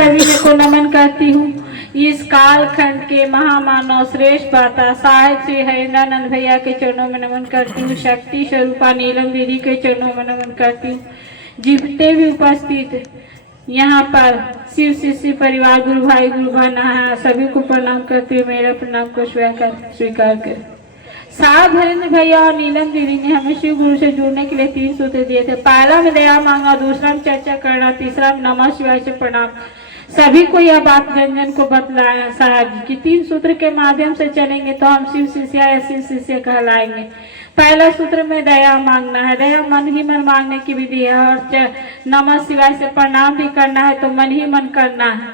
सभी को नमन करती हूँ। इस कालखंड के महामानव श्रेष्ठ बाता साहिब श्री हरिंद्रानंद भैया के चरणों में नमन करती हूँ। शक्ति स्वरूपा नीलम दीदी के चरणों में नमन करती हूँ। जितने भी उपस्थित यहाँ पर शिव शिष्य परिवार गुरु भाई गुरु बहना है, सभी को प्रणाम करती हूँ। मेरा प्रणाम को स्वीकार कर। साहब हरिंद्र भैया और नीलम दीदी ने हमें शिव गुरु से जुड़ने के लिए 3 सूत्र दिए थे। पहला में दया मांगना, दूसरा में चर्चा करना, तीसरा में नमः शिवाय से प्रणाम। सभी को यह बात जन जन को बतलाया साहब जी कि 3 सूत्र के माध्यम से चलेंगे तो हम शिव शिष्य या शिव शिष्य कहलाएंगे। पहला सूत्र में दया मांगना है। दया मन ही मन मांगने की विधि है और नमः शिवाय से प्रणाम भी करना है तो मन ही मन करना है,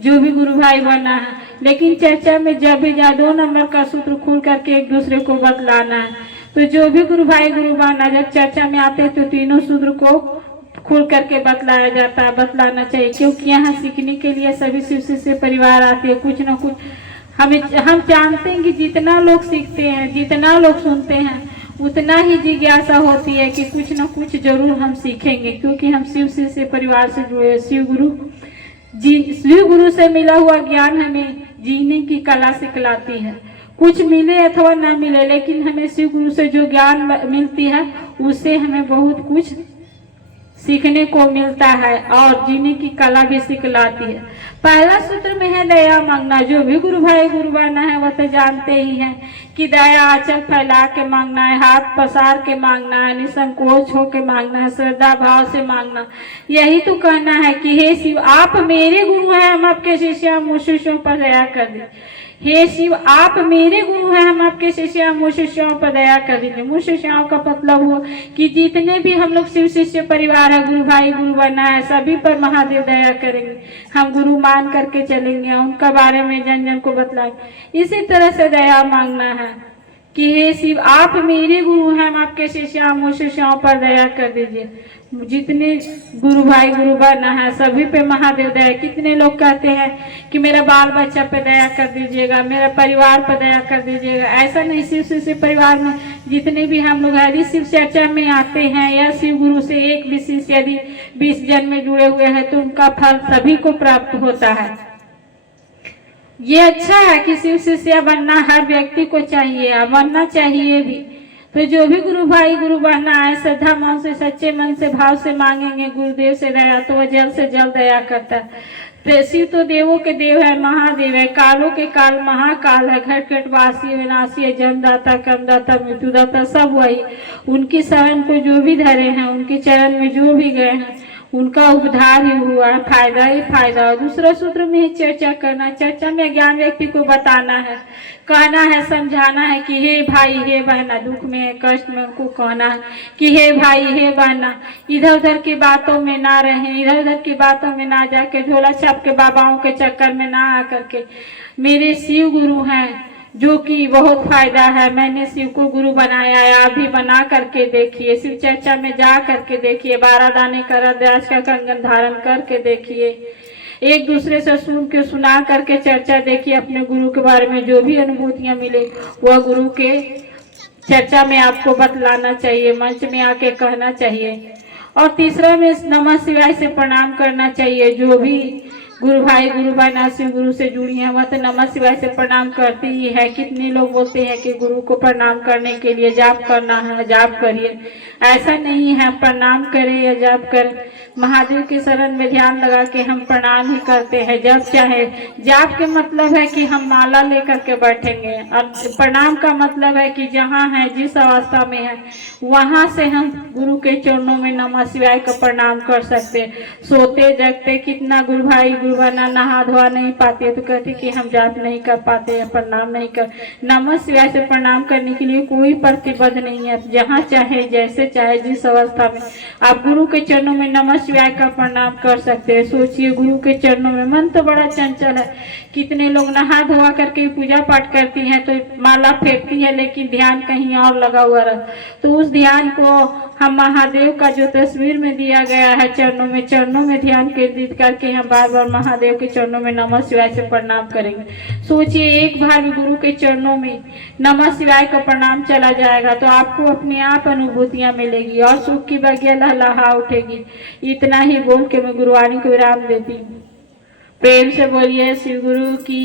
जो भी गुरु भाई बना है। लेकिन चर्चा में जब भी 2 नंबर का सूत्र खोल करके एक दूसरे को बतलाना है। तो जो भी गुरु भाई गुरु बना जब चर्चा में आते हैं तो तीनों सूत्र को खोल करके बतलाया जाता है, बतलाना चाहिए। क्योंकि यहाँ सीखने के लिए सभी शिव शिष्य परिवार आते हैं। कुछ न कुछ हम जानते हैं कि जितना लोग सीखते हैं, जितना लोग सुनते हैं, उतना ही जिज्ञासा होती है कि कुछ न कुछ जरूर हम सीखेंगे। क्योंकि हम शिव शिष्य परिवार से जुड़े। शिव गुरु से मिला हुआ ज्ञान हमें जीने की कला सिखलाती है। कुछ मिले अथवा ना मिले, लेकिन हमें शिव गुरु से जो ज्ञान मिलती है उससे हमें बहुत कुछ सीखने को मिलता है और जीने की कला भी सिखलाती है। पहला सूत्र में है दया मांगना। जो भी गुरु भाई गुरु बना है वह तो जानते ही हैं कि दया आंचल फैला के मांगना है, हाथ पसार के मांगना है, निसंकोच हो के मांगना है, श्रद्धा भाव से मांगना। यही तो कहना है कि हे शिव आप मेरे गुरु हैं, हम आपके शिष्य, हम उस शिष्यों पर दया कर दें। हे शिव आप मेरे गुरु हैं, हम आपके शिष्य, हम उस शिष्यों पर दया कर दीजिए। मुझ शिष्यों का मतलब हुआ कि जितने भी हम लोग शिव शिष्य परिवार है, गुरु भाई गुरु बना है, सभी पर महादेव दया करेंगे। हम गुरु मान करके चलेंगे, उनका बारे में जन जन को बतलाएंगे। इसी तरह से दया मांगना है कि हे शिव आप मेरे गुरु हैं, हम आपके शिष्य, हम उस शिष्यों पर दया कर दीजिए। जितने गुरु भाई गुरु बना है सभी पे महादेव दया। कितने लोग कहते हैं कि मेरा बाल बच्चा पे दया कर दीजिएगा, मेरा परिवार पर दया कर दीजिएगा। ऐसा नहीं, शिव शिष्य परिवार में जितने भी हम लोग यदि शिव चर्चा में आते हैं या शिव गुरु से एक भी शिष्य यदि 20 जन्म में जुड़े हुए हैं तो उनका फल सभी को प्राप्त होता है। ये अच्छा है कि शिव शिष्य बनना हर व्यक्ति को चाहिए, बनना चाहिए भी। तो जो भी गुरु भाई गुरु बनना है श्रद्धा मन से, सच्चे मन से, भाव से मांगेंगे गुरुदेव से दया तो वह जल्द से जल्द दया करता है। शिव तो देवों के देव है, महादेव है, कालों के काल महाकाल है, घट घट वासी विनाशी है, जन्मदाता कर्मदाता मृत्युदाता सब वही। उनकी शरण को जो भी धरे हैं, उनके चरण में जो भी गए हैं उनका उद्धार ही हुआ है, फायदा ही फायदा। दूसरा सूत्र में ही चर्चा करना। चर्चा में ज्ञान व्यक्ति को बताना है, कहना है, समझाना है कि हे भाई हे बहना, दुख में कष्ट में उनको कहना है कि हे भाई हे बहना इधर उधर की बातों में ना रहें, इधर उधर की बातों में ना जाके झोला छाप के बाबाओं के चक्कर में ना आकर के मेरे शिव गुरु हैं जो कि बहुत फायदा है। मैंने शिव को गुरु बनाया है, आप भी बना करके देखिए। शिव चर्चा में जा करके देखिए, 12 दाने का रुद्राक्ष का कंगन धारण करके देखिए, एक दूसरे से सुन के सुना करके चर्चा देखिए। अपने गुरु के बारे में जो भी अनुभूतियां मिले वह गुरु के चर्चा में आपको बतलाना चाहिए, मंच में आके कहना चाहिए। और तीसरा में नमः शिवाय से प्रणाम करना चाहिए। जो भी गुरु भाई गुरु बहना शिव गुरु से जुड़ी है वह तो नमः शिवाय से प्रणाम करती ही है। कितने लोग बोलते हैं कि गुरु को प्रणाम करने के लिए जाप करना है, जाप करिए। ऐसा नहीं है, प्रणाम करें या जाप करें, महादेव के शरण में ध्यान लगा के हम प्रणाम ही करते हैं जब चाहे। जाप के मतलब है कि हम माला लेकर के बैठेंगे, और प्रणाम का मतलब है कि जहाँ है, जिस अवस्था में है, वहाँ से हम गुरु के चरणों में नमः शिवाय का प्रणाम कर सकते। सोते जगते कितना गुरु भाई गुरु बना नहा धोआ नहीं पाते तो कहते कि हम जाप नहीं कर पाते हैं, प्रणाम नहीं कर। नमः शिवाय से प्रणाम करने के लिए कोई प्रतिबद्ध नहीं है। जहाँ चाहे, जैसे चाहे, जिस अवस्था में आप गुरु के चरणों में नमः शिवाय का प्रणाम कर सकते हैं। सोचिए, गुरु के चरणों में मन तो बड़ा चंचल है। कितने लोग नहा धोआ करके पूजा पाठ करती हैं तो माला फेंकती है लेकिन ध्यान कहीं और लगा हुआ रहा। तो उस ध्यान को हम महादेव का जो तस्वीर में दिया गया है चरणों में ध्यान केंद्रित करके हम बार बार महादेव के चरणों में नमः शिवाय से प्रणाम करेंगे। सोचिए, एक बार भी गुरु के चरणों में नमः शिवाय का प्रणाम चला जाएगा तो आपको अपने आप अनुभूतियां मिलेगी और सुख की बगिया लहलहा उठेगी। इतना ही बोल के मैं गुरुवाणी को विराम देती हूँ। प्रेम से बोलिए शिव गुरु की